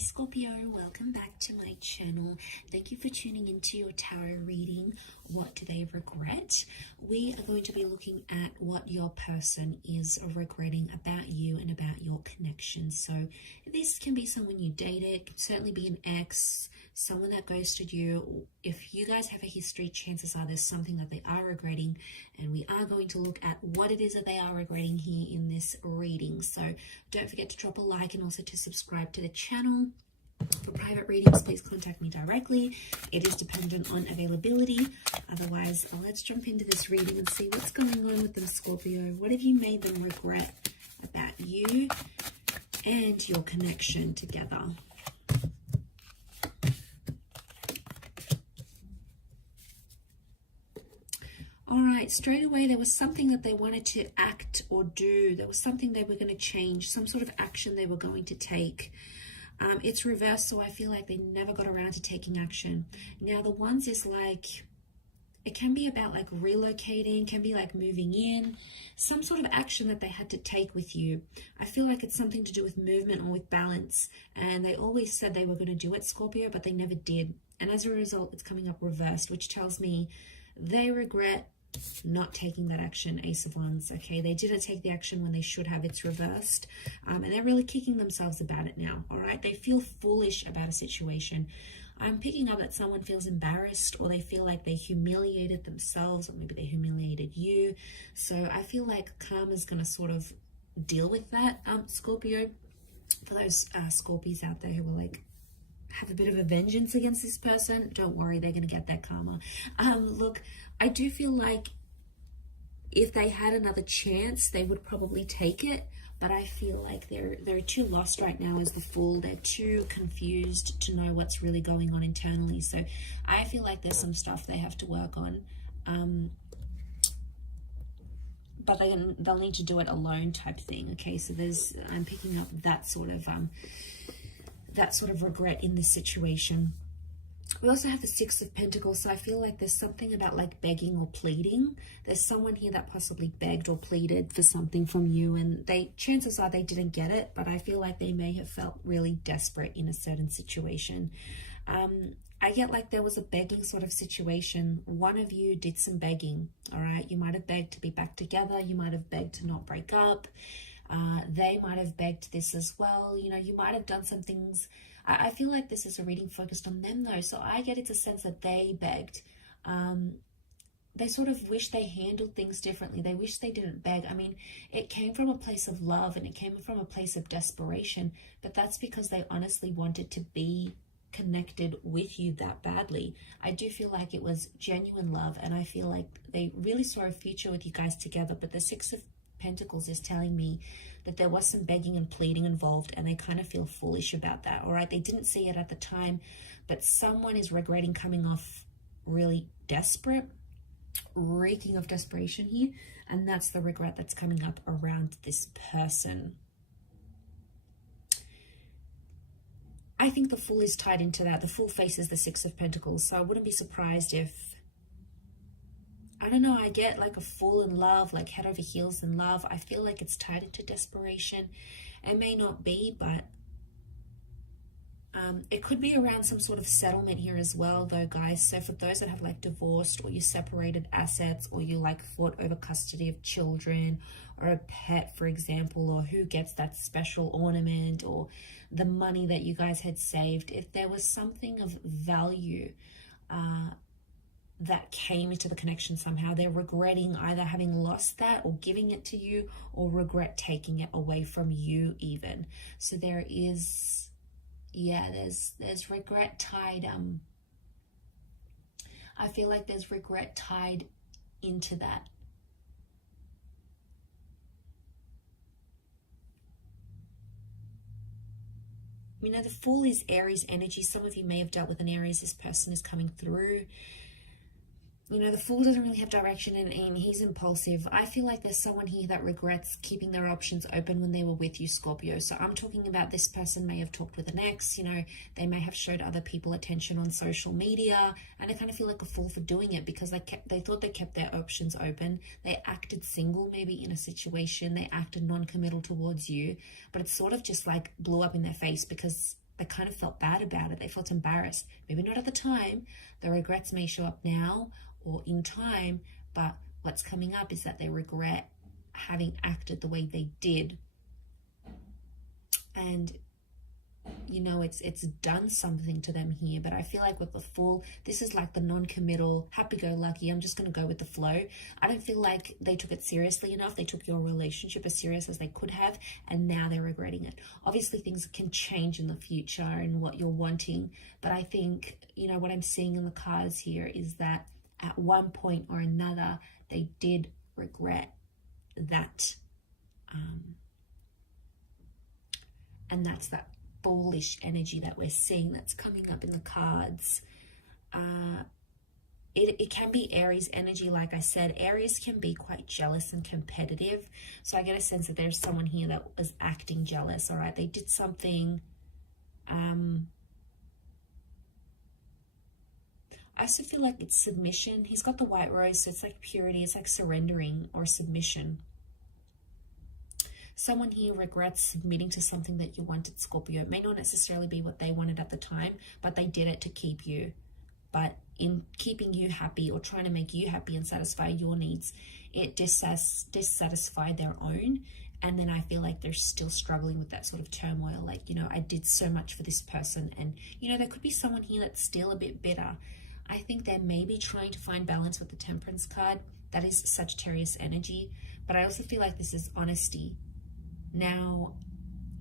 Scorpio, welcome back to my channel. Thank you for tuning into your tarot reading. What do they regret? We are going to be looking at what your person is regretting about you and about your connection. So this can be someone you dated, could certainly be an ex, someone that ghosted you. If you guys have a history, chances are there's something that they are regretting, and we are going to look at what it is that they are regretting here in this reading. So don't forget to drop a like and also to subscribe to the channel. For private readings, please contact me directly. It is dependent on availability. Otherwise, let's jump into this reading and see what's going on with them, Scorpio. What have you made them regret about you and your connection together? All right, straight away, there was something that they wanted to act or do. There was something they were going to change, some sort of action they were going to take. It's reversed, so I feel like they never got around to taking action. Now, the ones is like, it can be about like relocating, can be like moving in, some sort of action that they had to take with you. I feel like it's something to do with movement or with balance. And they always said they were going to do it, Scorpio, but they never did. And as a result, it's coming up reversed, which tells me they regret not taking that action. Ace of Wands. Okay, they didn't take the action when they should have. It's reversed, and they're really kicking themselves about it now. All right, they feel foolish about a situation. I'm picking up that someone feels embarrassed, or they feel like they humiliated themselves, or maybe they humiliated you. So I feel like karma's going to sort of deal with that, Scorpio. For those Scorpios out there who will like have a bit of a vengeance against this person, don't worry, they're going to get that karma. Look, I do feel like if they had another chance, they would probably take it, but I feel like they're too lost right now as the Fool. They're too confused to know what's really going on internally. So I feel like there's some stuff they have to work on, but they'll need to do it alone type thing. Okay, so I'm picking up that sort of regret in this situation. We also have the Six of Pentacles, so I feel like there's something about like begging or pleading. There's someone here that possibly begged or pleaded for something from you, and chances are they didn't get it, but I feel like they may have felt really desperate in a certain situation. I get like there was a begging sort of situation. One of you did some begging, all right? You might have begged to be back together. You might have begged to not break up. They might have begged this as well. You know, you might have done some things. I feel like this is a reading focused on them though. So I get it's a sense that they begged. They sort of wish they handled things differently. They wish they didn't beg. I mean, it came from a place of love and it came from a place of desperation, but that's because they honestly wanted to be connected with you that badly. I do feel like it was genuine love, and I feel like they really saw a future with you guys together. But the Six of Pentacles is telling me that there was some begging and pleading involved, and they kind of feel foolish about that. All right, they didn't see it at the time, but someone is regretting coming off really desperate, reeking of desperation here, and that's the regret that's coming up around this person. I think the Fool is tied into that. The Fool faces the Six of Pentacles, so I wouldn't be surprised if, I don't know, I get like a Fool in love, like head over heels in love. I feel like it's tied into desperation. It may not be, but it could be around some sort of settlement here as well though, guys. So for those that have like divorced, or you separated assets, or you like fought over custody of children or a pet, for example, or who gets that special ornament, or the money that you guys had saved, if there was something of value that came into the connection somehow, they're regretting either having lost that or giving it to you, or regret taking it away from you even. So there is, yeah, there's regret tied. I feel like there's regret tied into that. You know, the Fool is Aries energy. Some of you may have dealt with an Aries. This person is coming through. You know, the Fool doesn't really have direction and aim. He's impulsive. I feel like there's someone here that regrets keeping their options open when they were with you, Scorpio. So I'm talking about this person may have talked with an ex. You know, they may have showed other people attention on social media. And I kind of feel like a fool for doing it, because they thought they kept their options open. They acted single maybe in a situation. They acted non-committal towards you. But it sort of just like blew up in their face, because they kind of felt bad about it. They felt embarrassed. Maybe not at the time. The regrets may show up now or in time, but what's coming up is that they regret having acted the way they did. And you know, it's done something to them here. But I feel like with the Fool, this is like the non-committal, happy-go-lucky, I'm just going to go with the flow. I don't feel like they took it seriously enough. They took your relationship as serious as they could have, and now they're regretting it. Obviously, things can change in the future and what you're wanting, but I think, you know, what I'm seeing in the cards here is that at one point or another, they did regret that. And that's that bullish energy that we're seeing that's coming up in the cards. It can be Aries energy. Like I said, Aries can be quite jealous and competitive. So I get a sense that there's someone here that was acting jealous. All right, they did something. I also feel like it's submission. He's got the white rose, so it's like purity. It's like surrendering or submission. Someone here regrets submitting to something that you wanted, Scorpio. It may not necessarily be what they wanted at the time, but they did it to keep you. But in keeping you happy or trying to make you happy and satisfy your needs, it dissatisfied their own. And then I feel like they're still struggling with that sort of turmoil. Like, you know, I did so much for this person. And, you know, there could be someone here that's still a bit bitter. I think they're maybe trying to find balance with the Temperance card. That is Sagittarius energy. But I also feel like this is honesty. Now,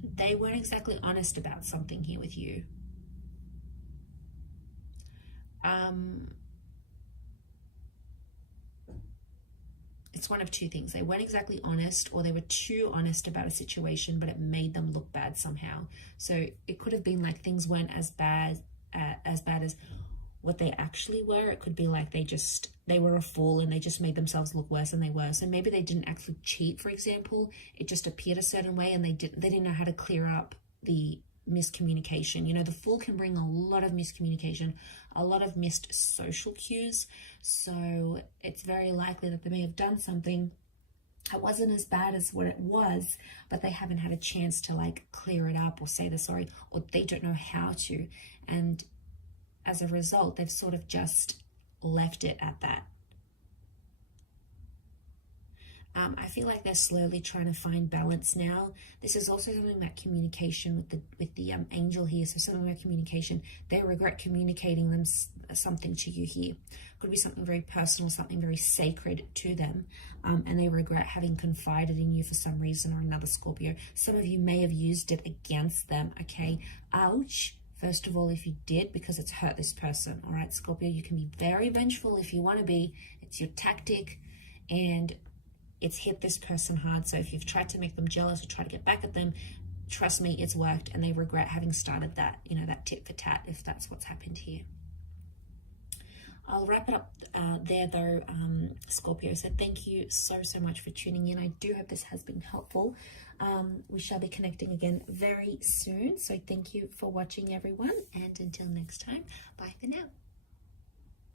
they weren't exactly honest about something here with you. It's one of two things. They weren't exactly honest, or they were too honest about a situation, but it made them look bad somehow. So it could have been like things weren't as bad as what they actually were. It could be like they were a fool and they just made themselves look worse than they were. So maybe they didn't actually cheat, for example. It just appeared a certain way, and they didn't know how to clear up the miscommunication. You know, the Fool can bring a lot of miscommunication, a lot of missed social cues. So it's very likely that they may have done something that wasn't as bad as what it was, but they haven't had a chance to like clear it up or say they're sorry, or they don't know how to. And as a result, they've sort of just left it at that. I feel like they're slowly trying to find balance now. This is also something about communication with the angel here. So something about communication. They regret communicating something to you here. Could be something very personal, something very sacred to them. And they regret having confided in you for some reason or another, Scorpio. Some of you may have used it against them, okay? Ouch. First of all, if you did, because it's hurt this person, all right, Scorpio, you can be very vengeful if you want to be. It's your tactic, and it's hit this person hard. So if you've tried to make them jealous or try to get back at them, trust me, it's worked, and they regret having started that, you know, that tit for tat, if that's what's happened here. I'll wrap it up there though, Scorpio. So thank you so much for tuning in. I do hope this has been helpful. We shall be connecting again very soon. So thank you for watching, everyone. And until next time, bye for now.